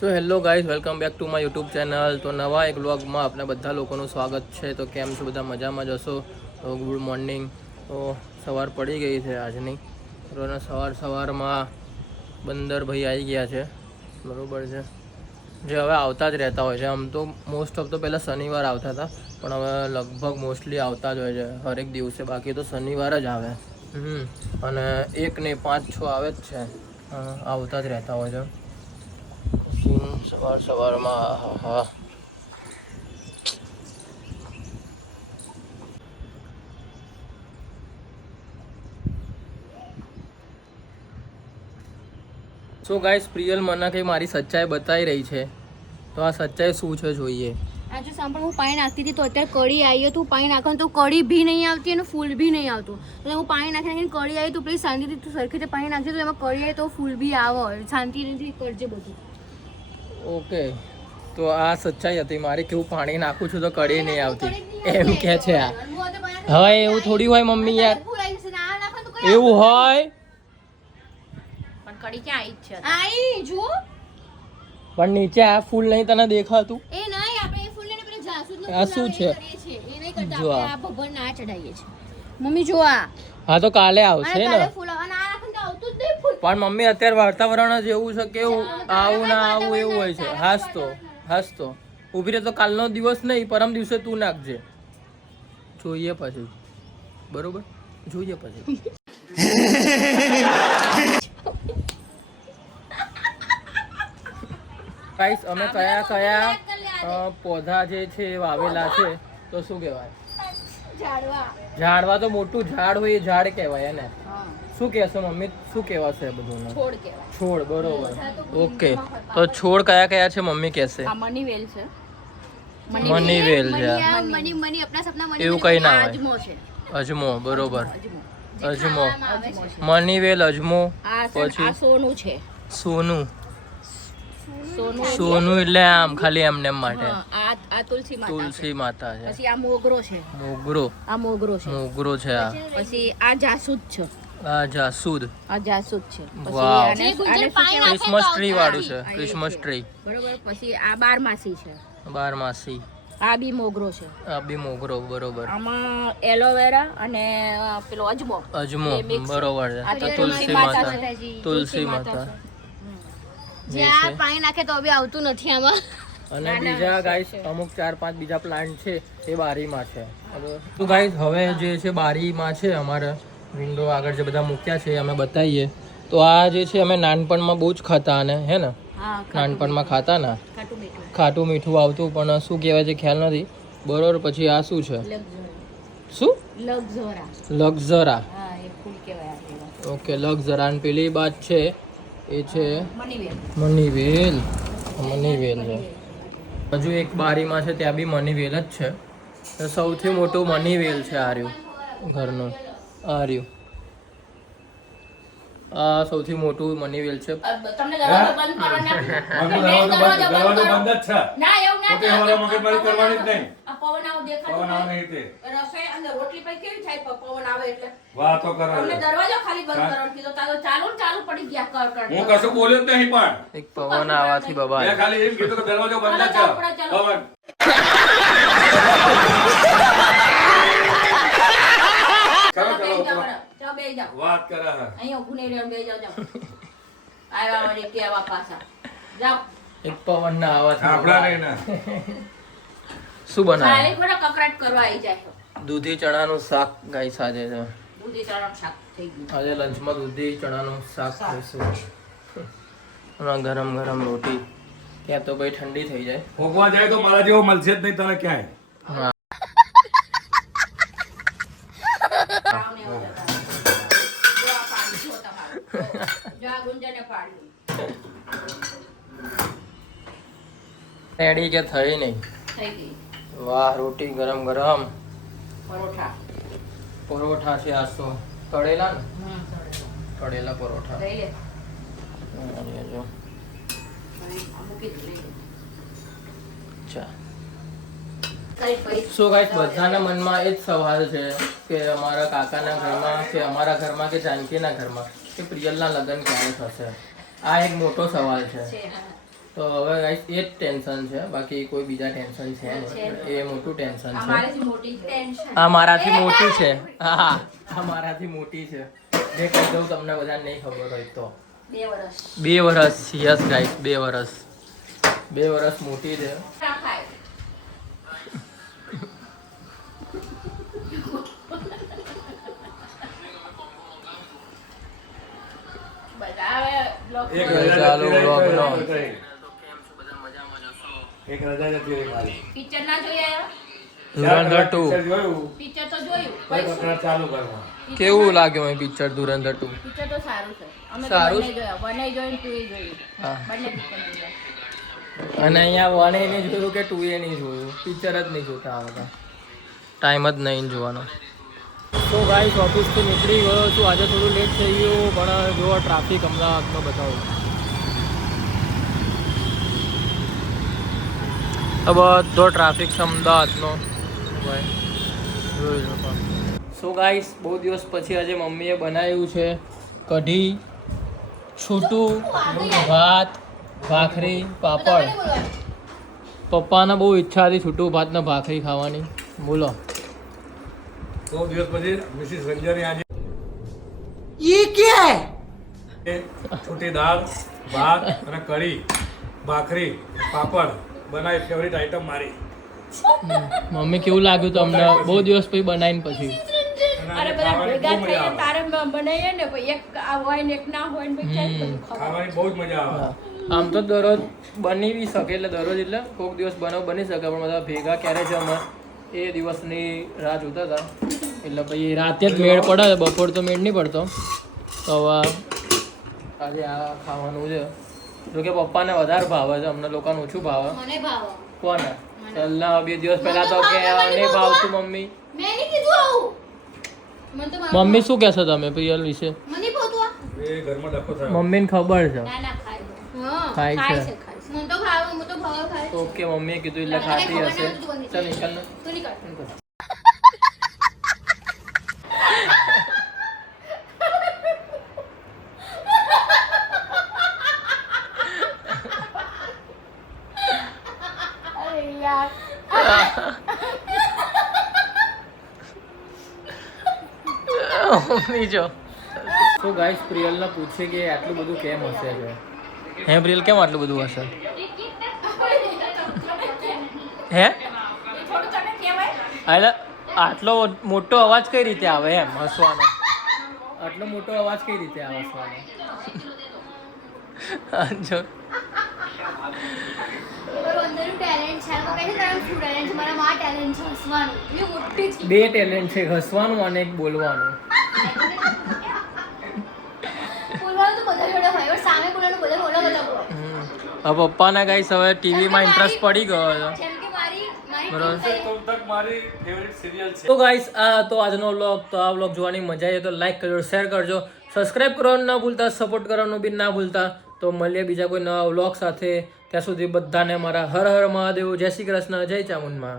So hello guys, welcome back to my YouTube channel. તો નવા એક વ્લોગમાં આપણે બધા લોકોનું સ્વાગત છે. તો કેમ છો બધા? મજામાં જશો? તો ગુડ મોર્નિંગ. તો સવાર પડી ગઈ છે આજની. બરાબર, સવારમાં બંદરભાઈ આવી ગયા છે. બરાબર છે, જે હવે આવતા જ રહેતા હોય છે. આમ તો મોસ્ટ ઓફ તો પહેલાં શનિવાર આવતા હતા, પણ હવે લગભગ મોસ્ટલી આવતા જ હોય છે હરેક દિવસે. બાકી તો શનિવાર જ આવે. અને 1 ને 5-6 આવે જ છે, આવતા જ રહેતા હોય છે સવારમાં. હા, સો ગાઈસ, પ્રિયલ મને કંઈ મારી સચ્ચાઈ બતાવી રહી છે. તો આ સચ્ચાઈ શું છે જોઈએ. આજે સાંભળ, હું પાણી નાખતી હતી તો અત્યારે કઢી આવી. તું પાણી નાખો તો કઢી બી નહીં આવતી અને ફૂલ બી નહીં આવતું. તો હું પાણી નાખીને કઢી આવી, તું પ્લીઝ શાંતિથી તું સરખી રીતે પાણી નાખજે, તો એમાં કઢી આવી તો ફૂલ બી આવો. શાંતિથી કરજે બધું. ઓકે, તો આ સચ્ચાઈ હતી મારી, કે હું પાણી નાખું છું તો કઢી નહીં આવતી એમ કે છે. આ હવે એવું થોડી હોય મમ્મી યાર, એવું હોય પણ કઢી ક્યાં આવી છે? આઈ જો, પણ નીચે આ ફૂલ નહીં તને દેખાતું? એ નહીં, આપણે એ ફૂલ ને પેલા જાસૂદનો આ શું છે? એ નહીં કરતા, આપણે આ ભગવાન ના ચડાવીએ છીએ. મમ્મી જો આ. હા, તો કાલે આવશે ને. ફૂલ અને આ રાખન તો આવતું જ નહીં ફૂલ. પણ મમ્મી, અત્યારે વાતાવરણ જ એવું છે કે આવું ના આવું એવું હોય છે. હાસ તો ઊભી રહે. તો કાલનો દિવસ નહીં, પરમ દિવસે તું નાખજે, જોઈએ પછી. બરોબર, જોઈએ પછી. ગાઈસ, અમે કયા પૌધા જે છે એ વાવેલા છે, તો શું કહેવાય? ઝાડવા. તો મોટું ઝાડ હોય એ ઝાડ કહેવાય એને. શું કહેશો મમ્મી? શું કહેવાશે બધું? છોડ. બરોબર, ઓકે. તો છોડ કયા કયા છે મમ્મી કહેશે? મની વેલ છે. મની વેલ છે. મની આપણા સપના મની એવું કઈ ના હોય. અજમો છે. અજમો, બરોબર. અજમો, મની વેલ, અજમો. પછી સોનું છે. સોનું એટલે આમ ખાલી એમને માટે. આ તુલસી માતા છે. પછી આ મોગરો છે. મોગરો છે. આ પછી આ જાસૂદ છે. આ જાસૂદ છે. વાવ, ક્રિસમસ ટ્રી વાળું છે. ક્રિસમસ ટ્રી, બરોબર. પછી આ બારમાસી છે. બારમાસી. આ બી મોગરો છે. આ બી મોગરો, બરોબર. આમાં એલોવેરા અને પેલો અજમો, બરોબર છે. તો તુલસી માતા જે છે. પાણી નાખે તો બી આવતું નથી આમાં. અને બીજા ગાઈસ અમુક 4-5 બીજા પ્લાન્ટ છે એ બારીમાં છે. તો ગાઈસ, હવે જે છે બારીમાં છે અમારે વિન્ડો આગળ જે બધા મૂક્યા છે અમે બતાવીએ. તો આ જે છે અમે નાનપણમાં બહુ જ ખાતા, અને હે ને નાનપણમાં ખાતા ને, ખાટું મીઠું આવતું, પણ શું કહેવાય છે ખ્યાલ નથી. બરોબર. પછી આ શું છે? શું? લગઝરા. ઓકે, લગઝરા. અને પેલી બાત છે એ છે મની વેલ છે. હજુ એક બારીમાં છે, ત્યાં બી મની વેલ જ છે. સૌથી મોટું મની વેલ છે આ રહ્યું ઘરનું. આ સૌથી મોટું મની વેલ છે. હું કશું બોલ્યો જ નહીં, પણ એક પવન આવવાથી બબા મેં ખાલી એમ કીધું કે દરવાજો બંધ છે. પવન વાત કરે એક પવન ના આવવાથી આપણા નહીં ને. શું બનાવે? કકરાટ કરવા આવી જાય. દૂધી ચણાનું શાક ગાઈ સાથે છે. દૂધી ચણાનું શાક થઈ ગયું. આજે લંચમાં દૂધી ચણાનું શાક ખાઈશું. ગરમ ગરમ રોટી. ત્યાં તો ભાઈ ઠંડી થઈ જાય. ભોગવા જાય તો મારા જેવો મળશે જ નહીં તને ક્યાંય. રેડી કે થઈ નહીં? વાહ, રોટી ગરમ ગરમ. પરોઠા છે આજ તો. તળેલા ને? તળેલા પરોઠા. સો ગાઈસ, બધાના મનમાં એ જ સવાલ છે કે અમારા કાકાના ઘરમાં કે અમારા ઘરમાં કે જાનકીના ઘરમાં કે પ્રિયલના લગ્ન ક્યારે થશે. આ એક મોટો સવાલ છે. તો હવે ગાઈસ એ જ ટેન્શન છે, બાકી કોઈ બીજા ટેન્શન છે નહીં. એ મોટું ટેન્શન છે. આ મારાથી મોટી છે. હા આ મારાથી મોટી છે. જે કહી દઉં તમને બધા નહીં ખબર હોય તો 2 વર્ષ. યસ ગાઈસ 2 વર્ષ. 2 વર્ષ મોટી છે. એક ચાલો vlog નો. એક રજા જતી રહી મારી. પિક્ચર ના જોઈ આયા? ધુરંધર 2 પિક્ચર જોયું? પિક્ચર તો જોયું. ભાઈ કકડાટ ચાલુ કરવા. કેવું લાગ્યું એ પિક્ચર ધુરંધર 2? પિક્ચર તો સારું છે. અમે તો સારું બંને જોયા. બંને જોઈને તું જોયું. હા. બંને પિક્ચર જોયા. અને અહીંયા 1 એ નહીં જોયું કે 2 એ નહીં જોયું. પિક્ચર જ નહીં જોતા આ બધા. ટાઈમ જ નહીં જોવાનો. તો ગાઈસ ઓફિસથી નીકળી ગયો છું. આજે થોડું લેટ થઈ ગયું, પણ જો ટ્રાફિક અમદાવાદમાં બતાવું. બધો ટ્રાફિક છે અમદાવાદનો. ભાઈ જોઈ શકો. સો ગાઈસ બહુ દિવસ પછી આજે મમ્મીએ બનાવ્યું છે કઢી, છૂટું ભાત, ભાખરી, પાપડ. પપ્પાને બહુ ઈચ્છા હતી છૂટું ભાત ને ભાખરી ખાવાની. બોલો. બહુ દિવસ પછી મિસિસ રંજને આજે છૂટી દાળ, ભાત અને કઢી, ભાખરી, પાપડ બનાવી. ફેવરિટ આઈટમ મારી. મમ્મી કેવું લાગ્યું તમને બહુ દિવસ પછી બનાવીને પછી? અરે બધા ભેગા થઈને તારે બનાવીએ ને પછી એક આ હોય ને એક ના હોય ને પછી ક્યાં બધું ખાવાનું. ખાવાની બહુ જ મજા આવે. આમ તો દરરોજ બની બી શકે, એટલે દરરોજ એટલે કોઈક દિવસ બની શકે, પણ બધા ભેગા ક્યારે છે અમે એ દિવસની રાહ જોતા હતા. એટલે પછી રાતે જ મેળ પડે, બપોર તો મેળ નહીં પડતો. તો હવે આજે આ ખાવાનું છે. જોકે પપ્પાને વધારે ભાવે છે, અમને લોકોને ઓછું ભાવે. મને ભાવે. કોને? ચાલના 2 દિવસ પહેલા તો કે નહીં ભાવતું મમ્મી. મેં નહીં કીધું આવું. મને તો ભાવે. મમ્મી શું કહેશો તમે પ્રિયલ વિશે? મને નહીં ભાવતું આ. એ ઘરમાં ડખો થાય. મમ્મીને ખબર છે. ના ના ખાય. હા ખાય છે. ખાય છે ખાય છે. મને તો ભાવે, મને તો ભાવે ખાય. ઓકે મમ્મીએ કીધું એટલે ખાતી હશે. ચાલ નિકાલ ને. તું નહીં કરતો. અરે યાર. મમ્મી જો. તો ગાઈસ પ્રિયલને પૂછે કે આટલું બધું કેમ હશે છે? હે પ્રિયલ કેમ આટલું બધું હશે? હે એટલે આટલો મોટો અવાજ કઈ રીતે આવે એમ હસવાનો? આટલો મોટો અવાજ કઈ રીતે આવે હસવાનો? જો મારું અંદરનું ટેલેન્ટ છે. લોકો કહે છે તારું શું ટેલેન્ટ છે? મારામાં આ ટેલેન્ટ છે હસવાનું. એ મોટી છે. 2 ટેલેન્ટ છે, હસવાનું અને એક બોલવાનું. બોલવાનું તો બધા જોડે હોય, પણ સામે બોલવાનું બધા અલગ અલગ હોય. હવે પપ્પાના ગાઈસ હવે ટીવીમાં ઇન્ટરેસ્ટ પડી ગયો છે. જેમ કે મારી બરોબર. તબ તક મારી ફેવરિટ સિરિયલ છે. તો ગાઈસ આ હતો આજનો વ્લોગ. તો આ વ્લોગ જોવાની મજા આવી તો લાઈક કરજો, શેર કરજો, સબસ્ક્રાઇબ કરવાનું ના ભૂલતા, સપોર્ટ કરવાનું બી ના ભૂલતા. તો મળીએ બીજા કોઈ નવા વ્લોગ સાથે. ત્યાં સુધી બધાને મારા હર હર મહાદેવ, જય શ્રી કૃષ્ણ, જય ચામુંડમાં.